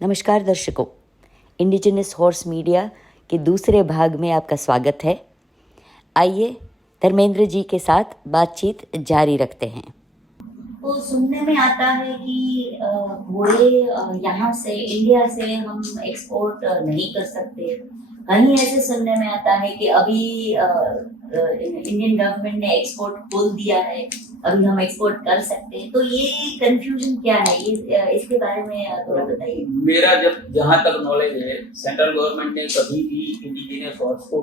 नमस्कार दर्शकों, indigenous horse media के दूसरे भाग में आपका स्वागत है। आइए धर्मेंद्र जी के साथ बातचीत जारी रखते हैं। तो सुनने में आता है कि घोड़े यहाँ से इंडिया से हम एक्सपोर्ट नहीं कर सकते। कहीं ऐसे सुनने में आता है कि अभी इंडियन गवर्नमेंट ने एक्सपोर्ट खोल दिया है, अभी हम एक्सपोर्ट कर सकते हैं। तो ये कंफ्यूजन क्या है, ये इसके बारे में थोड़ा बताइए। मेरा जहाँ तक नॉलेज है, सेंट्रल गवर्नमेंट ने कभी भी इंडिजिनियस हॉर्स को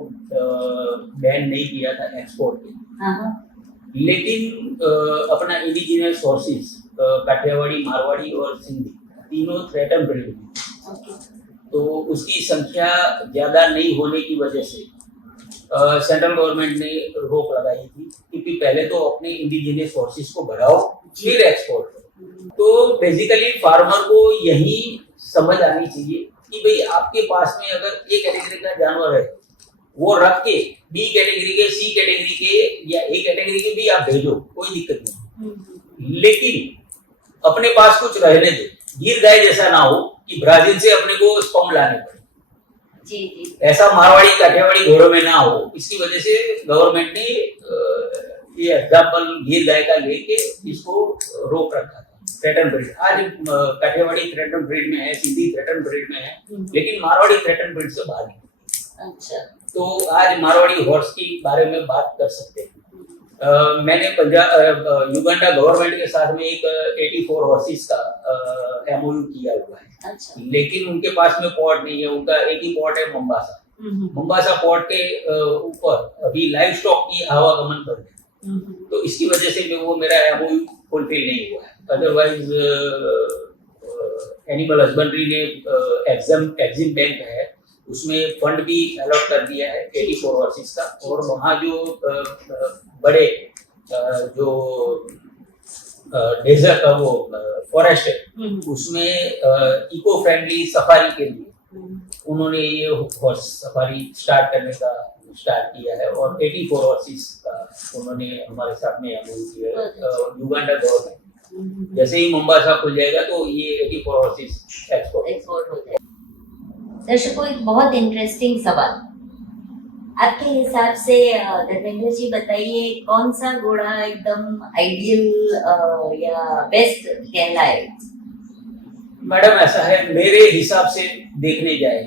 बैन नहीं किया था एक्सपोर्ट के। हाँ, लेकिन अपना इंडिजिनियस हॉर्सेस काठियावाड़ी, मारवाड़ी और सिंधी तीनों थ्रेटन ब्रीड में, तो उसकी संख्या ज्यादा नहीं होने की वजह से सेंट्रल गवर्नमेंट ने रोक लगाई थी क्योंकि पहले तो अपने इंडिजिनियस हॉर्सेस को बढ़ाओ फिर एक्सपोर्ट करो। तो बेसिकली फार्मर को यही समझ आनी चाहिए कि भाई आपके पास में अगर ए कैटेगरी का जानवर है, वो रख के बी कैटेगरी के, सी कैटेगरी के या ए कैटेगरी के भी आप भेजो, कोई दिक्कत नहीं। लेकिन अपने पास कुछ रहने दो, गिर गाय जैसा ना हो कि ब्राजील से अपने को स्पर्म लाने पड़े। जी जी, ऐसा मारवाड़ी काठियावाड़ी घोड़ों में ना हो। इसकी वजह से गवर्नमेंट ने ये एग्जाम्पल गिर गाय का लेके इसको रोक रखा था। थ्रेटन ब्रीड आज काठियावाड़ी थ्रेटन ब्रीड में है, सिंधी थ्रेटन ब्रीड में है, लेकिन मारवाड़ी थ्रेटन ब्रीड से बाहर है। अच्छा, तो आज मारवाड़ी हॉर्स के बारे में बात कर सकते हैं। मैंने पंजाब युगांडा गवर्नमेंट के साथ में एक 84 हॉर्सेस का एमओयू किया हुआ है। अच्छा, लेकिन उनके पास में पोर्ट नहीं है, उनका एक ही पोर्ट है मोम्बासा। मोम्बासा पोर्ट के ऊपर अभी लाइव स्टॉक की आवागमन कर है, तो इसकी वजह से जो वो मेरा एमओयू फुलफिल नहीं हुआ है। अदरवाइज एनिमल हस्बेंड्री ने एग्जिम बैंक है, उसमें फंड भी अलॉट कर दिया है 84 हॉर्सेस का। और वहाँ जो बड़े जो डेजर्ट का वो फॉरेस्ट है, उसमें इको फ्रेंडली सफारी के लिए उन्होंने ये हॉर्स सफारी स्टार्ट करने का स्टार्ट किया है। और 84 हॉर्सेस का उन्होंने हमारे साथ में एमओयू किया है युगांडा गवर्नमेंट। जैसे ही मोम्बासा खुल जाएगा तो ये 84 हॉर्सेस एक्सपोर्ट हो जाएगा। दर्शकों, एक बहुत इंटरेस्टिंग सवाल आपके हिसाब से धर्मेंद्र जी बताइए, कौन सा घोड़ा एकदम आइडियल या बेस्ट कहलाए? मैडम ऐसा है, मेरे हिसाब से देखने जाए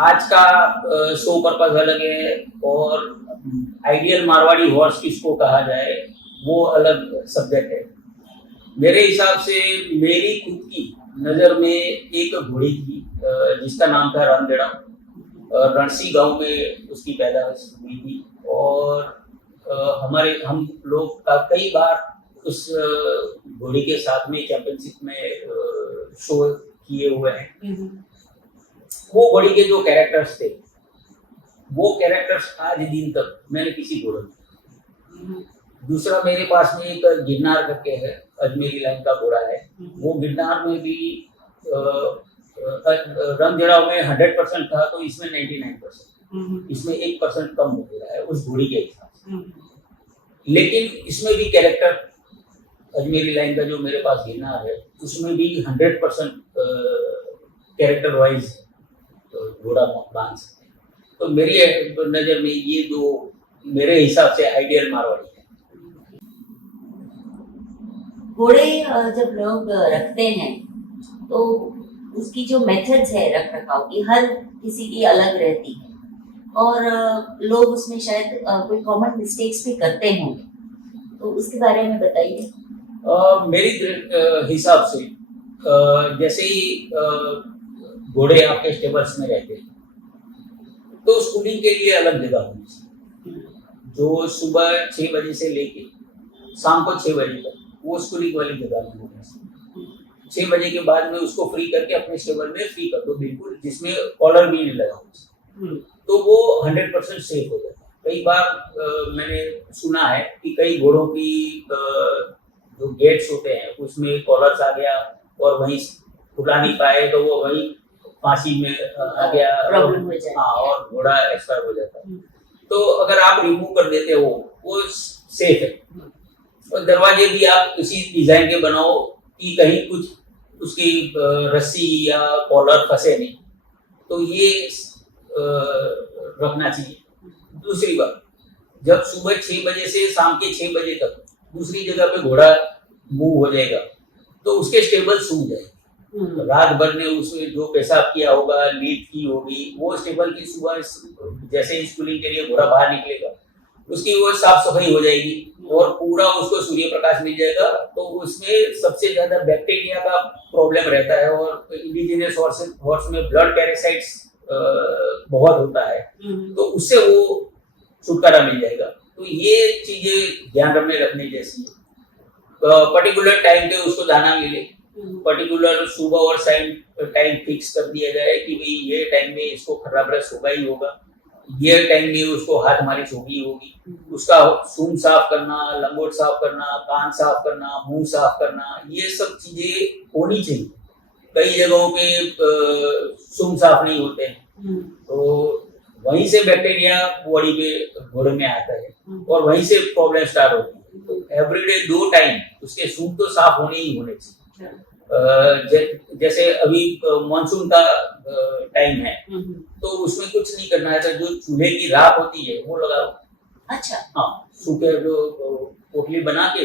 आज का शो पर्पस अलग है और आइडियल मारवाड़ी हॉर्स किसको कहा जाए वो अलग सब्जेक्ट है। मेरे हिसाब से मेरी खुद की नजर में एक घोड़ी थी जिसका नाम था रणदेड़ा। रणसी गांव में उसकी पैदाइश हुई थी और हम लोग कई बार उस घोड़ी के साथ में चैंपियनशिप में शो किए हुए हैं। वो घोड़ी के जो कैरेक्टर्स थे, वो कैरेक्टर्स आज दिन तक मैंने किसी घोड़े में। दूसरा मेरे पास में एक गिरनार करके है, अजमेरी लाइन का घोड़ा है। वो गिरनार में भी रणदेड़ा में 100% था, तो इसमें 99%, इसमें 1% कम हो गया है उस घोड़ी के हिसाब से। लेकिन इसमें भी कैरेक्टर अजमेरी लाइन का जो मेरे पास गिरनार है, उसमें भी 100% कैरेक्टर वाइज घोड़ा बांध सकते हैं। तो मेरी नजर में ये दो मेरे हिसाब से आइडियल मारवाड़ी है। घोड़े जब लोग रखते हैं तो उसकी जो मेथड्स है रख रखाव की, हर किसी की अलग रहती है और लोग उसमें शायद कोई कॉमन मिस्टेक्स भी करते होंगे, तो उसके बारे में बताइए। मेरी हिसाब से जैसे ही घोड़े आपके स्टेबल्स में रहते हैं तो स्कूलिंग के लिए अलग जगह होनी चाहिए। जो सुबह 6 बजे से लेके शाम को 6 बजे तक वो स्कूलिंग वाली जगह में होनी चाहिए। 6 बजे के बाद में उसको फ्री करके अपने स्टेबल में फ्री कर दो, बिल्कुल, जिसमें कॉलर भी नहीं लगा हो, तो वो 100% सेफ हो जाता है। कई बार मैंने सुना है कि कई घोड़ों की जो गेट्स होते हैं उसमें कॉलर्स आ गया और वहीं खुला नहीं पाए तो वो वहीं फांसी में आ गया, प्रॉब्लम हो जाती है। और घोड़ा एक्सपायर हो जाता है। तो अगर आप रिमूव कर देते हो वो सेफ है। और दरवाजे भी आप किसी डिजाइन के बनाओ कि कहीं कुछ उसकी रस्सी या कॉलर फंसे नहीं, तो ये रखना चाहिए। दूसरी बात, जब सुबह 6 बजे से शाम के 6 बजे तक दूसरी जगह पे घोड़ा मूव हो जाएगा तो उसके स्टेबल सूख जाएंगे। रात भर ने उसमें जो पेशाब किया होगा, लीड की होगी, वो स्टेबल की सुबह जैसे स्कूलिंग के लिए घोड़ा बाहर निकलेगा उसकी वो साफ सफाई हो जाएगी और पूरा उसको सूर्य प्रकाश मिल जाएगा। तो उसमें सबसे ज्यादा बैक्टीरिया का प्रॉब्लम रहता है और इंडिजिनियस हॉर्स में ब्लड पैरासाइट्स बहुत होता है, तो उससे वो छुटकारा मिल जाएगा। तो ये चीजें ध्यान रखने जैसी है। पर्टिकुलर टाइम पे उसको दाना मिले, पर्टिकुलर सुबह और टाइम फिक्स कर दिया जाए कि भाई ये टाइम में इसको खर्रा ब्रश होगा ही होगा, ये टाइम में उसको हाथ मालिश होगी उसका सूंड साफ करना, लंगोट साफ करना, कान साफ करना, मुंह साफ करना, ये सब चीजें होनी चाहिए। कई जगहों पे सूंड साफ नहीं होते हैं, तो वहीं से बैक्टीरिया बॉडी पे घोड़े में आता है और वहीं से प्रॉब्लम स्टार्ट होती है। तो एवरीडे 2 टाइम उसके सूंड तो साफ होने ही होने चाहिए। जैसे अभी मानसून का टाइम है तो उसमें कुछ नहीं करना है, तो जो चूल्हे की राख होती है वो लगाओ। अच्छा, हाँ, सूखे जो पोटली बना के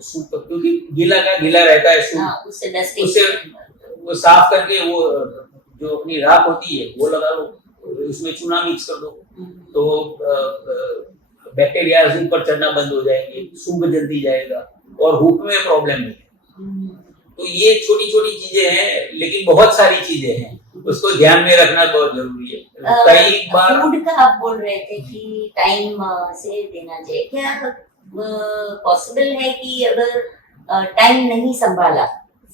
सूख, क्योंकि गीला का गीला रहता है सूख, हाँ, उससे वो साफ करके वो जो अपनी राख होती है वो लगा लो, उसमें चूना मिक्स कर दो, तो बैक्टीरिया ऊपर चढ़ना बंद हो जाएंगे, सूख जल्दी जाएगा और हुक में प्रॉब्लम नहीं है। तो ये छोटी छोटी चीजें हैं, लेकिन बहुत सारी चीजें हैं, उसको ध्यान में रखना बहुत जरूरी है। कई बार फूड का आप बोल रहे थे कि टाइम से देना चाहिए, क्या पॉसिबल है कि अगर टाइम नहीं संभाला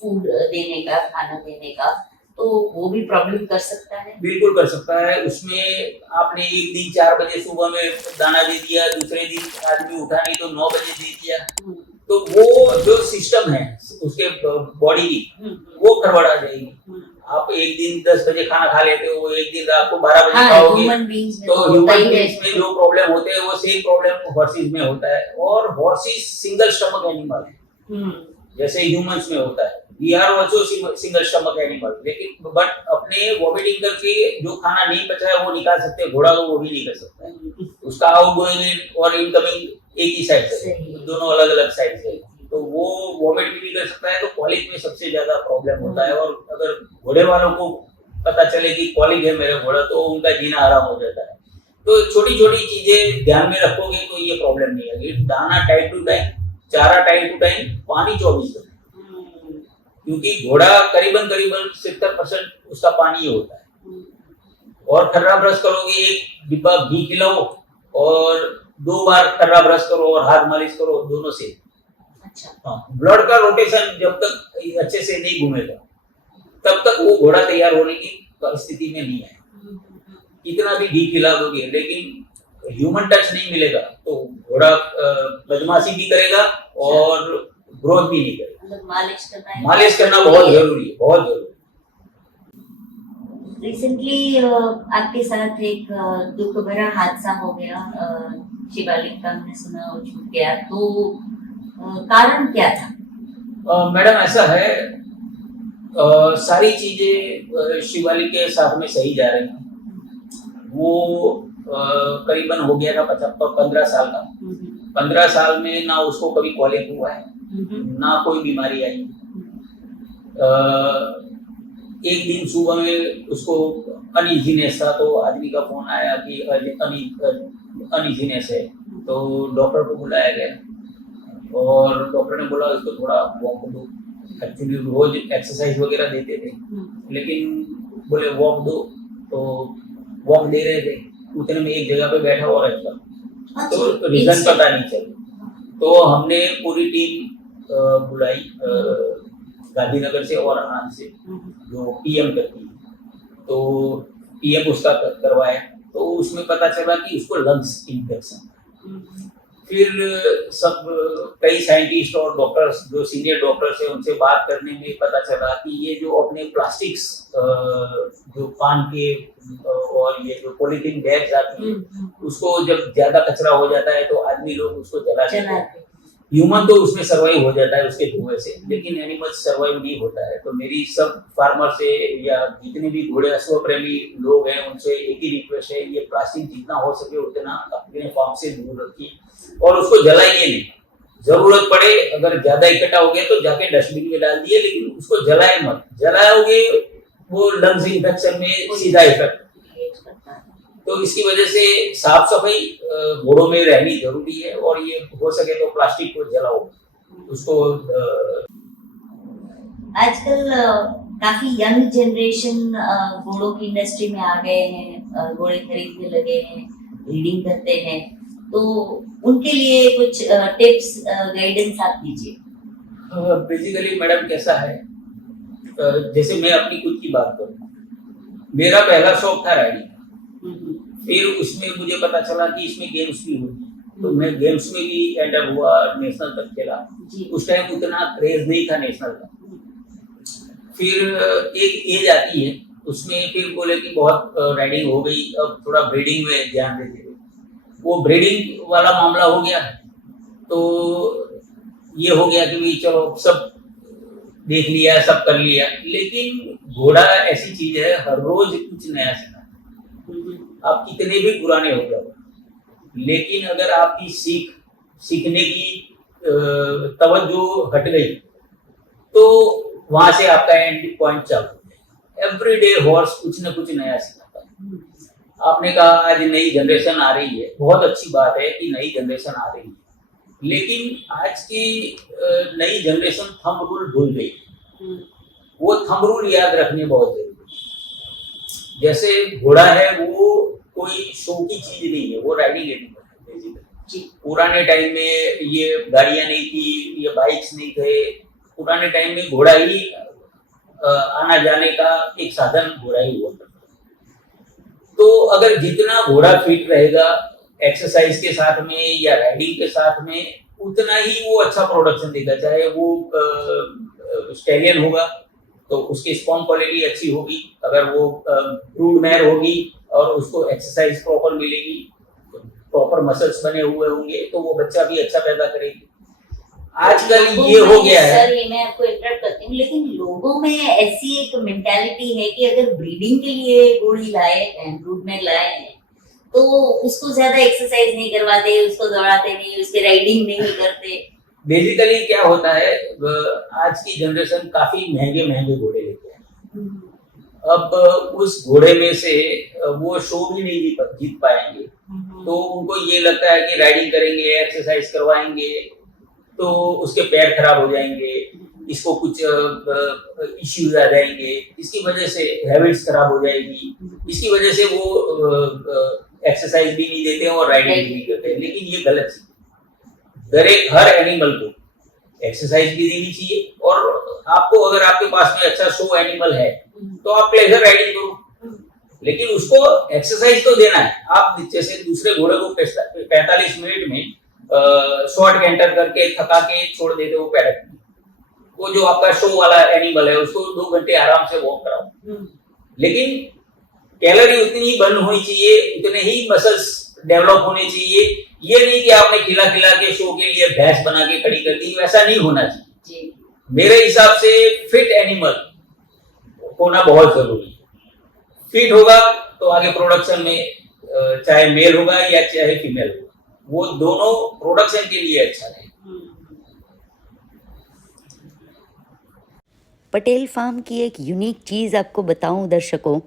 फूड देने का, खाना देने का, तो वो भी प्रॉब्लम कर सकता है? बिल्कुल कर सकता है। उसमें आपने एक दिन 4 बजे सुबह में दाना दे दिया, दूसरे दिन आदमी उठा नहीं तो 9 बजे दे दिया, तो वो जो सिस्टम है उसके बॉडी की वो गड़बड़ा जाएगी। आप एक दिन 10 बजे खाना खा लेते हो, एक दिन रात को 12 बजे खाओगे, तो ह्यूमन बीइंग्स में जो प्रॉब्लम होते हैं वो सेम प्रॉब्लम हॉर्सेस में होता है। और हॉर्सेस सिंगल स्टमक एनिमल है, जैसे ह्यूमंस में होता है। We are also single stomach animal, लेकिन बट अपने वॉमिटिंग करके जो खाना नहीं पचा है वो निकाल सकते हैं, घोड़ा तो वो भी नहीं कर सकता है। उसका आउटगोइंग और इनकमिंग एक ही साइड से, दोनों अलग अलग साइड से, तो वो वॉमिट भी कर सकता है। तो कॉलिक में सबसे ज्यादा प्रॉब्लम होता है। और अगर घोड़े वालों को पता चले कि कॉलिक है मेरे घोड़ा, तो उनका जीना आराम हो जाता है। तो छोटी छोटी चीजें ध्यान में रखोगे तो ये प्रॉब्लम नहीं आएगी। दाना टाइम टू टाइम, चारा टाइम टू टाइम, पानी 24 घंटे, क्योंकि घोड़ा करीबन 70% उसका पानी होता है। और खर्रा ब्रश करोगे, एक डिब्बा घी खिलाओ और 2 बार खर्रा ब्रश करो और हाथ मालिश करो, दोनों से। अच्छा, हाँ, ब्लड का रोटेशन जब तक अच्छे से नहीं घूमेगा तब तक वो घोड़ा तैयार होने की परिस्थिति में नहीं है। कितना भी घी खिला दोगे, लेकिन ह्यूमन टच नहीं मिलेगा तो घोड़ा बदमाशी भी करेगा और ग्रोथ भी नहीं करेगा। मतलब मालिश करना बहुत जरूरी है, बहुत जरूरी। रिसेंटली आपके साथ एक दुख भरा हादसा हो गया, शिवालिक का, हमने सुना वो छूट गया, तो कारण क्या था? मैडम ऐसा है, सारी चीजें शिवालिक के साथ में सही जा रही हैं। वो करीबन हो गया था 15 साल का। 15 साल में ना उसको कभी कॉलिक हुआ है, ना कोई बीमारी आई। एक दिन सुबह में उसको अनइजीनेस था, तो आदमी का फोन आया कि अनइजीनेस है, तो डॉक्टर को बुलाया गया और डॉक्टर ने बोला उसको थोड़ा वॉक दो। एक्चुअली रोज एक्सरसाइज वगैरह देते थे, लेकिन बोले वॉक दो, तो वॉक दे रहे थे, उतने में एक जगह पे बैठा हुआ रहता, तो रीजन पता नहीं चला। तो हमने पूरी टीम बुलाई गांधीनगर से और आनंद से, जो पीएम करती है, तो पीएम उसका करवाया, तो उसमें पता चला कि उसको लंग्स इन्फेक्शन। फिर सब कई साइंटिस्ट और डॉक्टर्स, जो सीनियर डॉक्टर्स हैं, उनसे बात करने में पता चला कि ये जो अपने प्लास्टिक्स, जो पान के और ये जो पॉलीथीन बैग्स आती है, उसको जब ज्यादा कचरा हो जाता है तो आदमी लोग उसको जला देते हैं, ह्यूमन तो उसमें सर्वाइव हो जाता है उसके धुएं से, लेकिन एनिमल्स सर्वाइव नहीं होता है। तो मेरी सब फार्मर से या जितने भी घोड़े अश्व प्रेमी लोग हैं उनसे एक ही रिक्वेस्ट है, ये प्लास्टिक जितना हो सके उतना अपने फार्म से दूर रखिए और उसको जलाइए नहीं। जरूरत पड़े अगर ज्यादा इकट्ठा हो गया तो जाके डस्टबिन में डाल दिए, लेकिन उसको जलाए मत। जलाओगे वो लंग्स इन्फेक्शन में सीधा इफेक्ट। तो इसकी वजह से साफ सफाई घोड़ों में रहनी जरूरी है और ये हो सके तो प्लास्टिक को जलाओ उसको। आजकल काफी यंग जनरेशन घोड़ों की इंडस्ट्री में आ गए हैं, घोड़े खरीदने लगे हैं, ब्रीडिंग करते हैं, तो उनके लिए कुछ टिप्स गाइडेंस आप दीजिए। बेसिकली मैडम कैसा है, जैसे मैं अपनी खुद की बात करूं, मेरा पहला शौक था राइडिंग। फिर उसमें मुझे पता चला कि इसमें गेम्स भी होती है, तो मैं गेम्स में भी एंटर हुआ, नेशनल तक खेला। उस टाइम उतना क्रेज नहीं था नेशनल का। फिर एक एज आती है उसमें, फिर बोले कि बहुत राइडिंग हो गई, अब थोड़ा ब्रीडिंग में ध्यान देते हुए वो ब्रीडिंग वाला मामला हो गया। तो ये हो गया कि भाई चलो सब देख लिया, सब कर लिया, लेकिन घोड़ा ऐसी चीज है हर रोज कुछ नया सीखा। आप कितने भी पुराने हो जाओ, लेकिन अगर आपकी सीखने की तवज्जो हट गई तो वहां से आपका एंड पॉइंट चालू है। एवरी डे हॉर्स कुछ न कुछ नया सिखाता है। आपने कहा आज नई जनरेशन आ रही है, बहुत अच्छी बात है कि नई जनरेशन आ रही है, लेकिन आज की नई जनरेशन थंब रूल भूल गई। वो थंब रूल याद रखने बहुत जरूरी है। जैसे घोड़ा है वो कोई शो की चीज नहीं है, वो राइडिंग एनिमल है। पुराने टाइम में ये गाड़ियां नहीं थी, ये बाइक्स नहीं थे। पुराने टाइम में घोड़ा ही आना जाने का एक साधन घोड़ा ही हुआ करता। तो अगर जितना घोड़ा फिट रहेगा एक्सरसाइज के साथ में या राइडिंग के साथ में, उतना ही वो अच्छा प्रोडक्शन देगा। चाहे वो स्टैलियन होगा तो उसकी स्पॉन क्वालिटी अच्छी होगी, अगर वो ब्रूड मैर होगी और उसको एक्सरसाइज प्रॉपर मिलेगी, प्रॉपर मसल्स बने हुए होंगे, तो वो बच्चा भी अच्छा पैदा करेगी। आजकल ये हो गया है। सर ये मैं आपको इंटरप्ट करती हूँ, लेकिन लोगों में ऐसी एक मेंटालिटी है कि अगर ब्रीडिंग के लिए घोड़ी लाए हैं, ब्रूड मैर लाए हैं, तो उसको ज्यादा एक्सरसाइज नहीं करवाते, उसको दौड़ाते नहीं, उसके राइडिंग नहीं करते। बेसिकली क्या होता है, आज की जनरेशन काफी महंगे महंगे घोड़े लेते हैं। अब उस घोड़े में से वो शो भी नहीं जीत पाएंगे, तो उनको ये लगता है कि राइडिंग करेंगे, एक्सरसाइज करवाएंगे तो उसके पैर खराब हो जाएंगे, इसको कुछ इश्यूज आ जाएंगे, इसकी वजह से हैबिट्स खराब हो जाएगी, इसकी वजह से वो एक्सरसाइज भी नहीं देते हैं और राइडिंग भी नहीं करते हैं। लेकिन ये गलत चीज। हर एनिमल को एक्सरसाइज भी देनी चाहिए, और आपको अगर आपके पास में अच्छा शो एनिमल है तो आप प्लेजर राइडिंग करो, लेकिन उसको एक्सरसाइज तो देना है। आप जैसे दूसरे घोड़े को 45 मिनट में शॉर्ट कैंटर करके थका के छोड़ देते हो पैरेट में, वो जो आपका शो वाला एनिमल है उसको 2 घंटे आराम से वॉक कराओ। लेकिन कैलोरी उतनी ही बर्न होनी चाहिए, उतने ही मसल्स डेवलप होने चाहिए। ये नहीं कि आपने खिला के शो के लिए भैंस बना के खड़ी कर दी, वैसा नहीं होना चाहिए। मेरे हिसाब से फिट एनिमल होना बहुत जरूरी है। फिट होगा तो आगे प्रोडक्शन में चाहे मेल होगा या चाहे फीमेल होगा, वो दोनों प्रोडक्शन के लिए अच्छा है। पटेल फार्म की एक यूनिक चीज़ आपको बताऊं दर्शकों,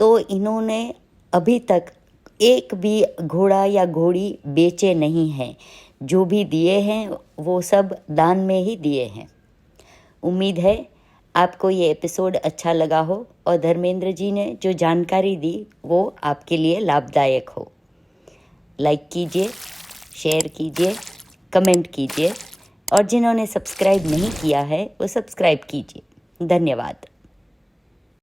तो इन्होंने अभी तक एक भी घोड़ा या घोड़ी बेचे नहीं हैं। जो भी दिए हैं वो सब दान में ही दिए हैं। उम्मीद है आपको ये एपिसोड अच्छा लगा हो और धर्मेंद्र जी ने जो जानकारी दी वो आपके लिए लाभदायक हो। लाइक कीजिए, शेयर कीजिए, कमेंट कीजिए, और जिन्होंने सब्सक्राइब नहीं किया है वो सब्सक्राइब कीजिए। धन्यवाद।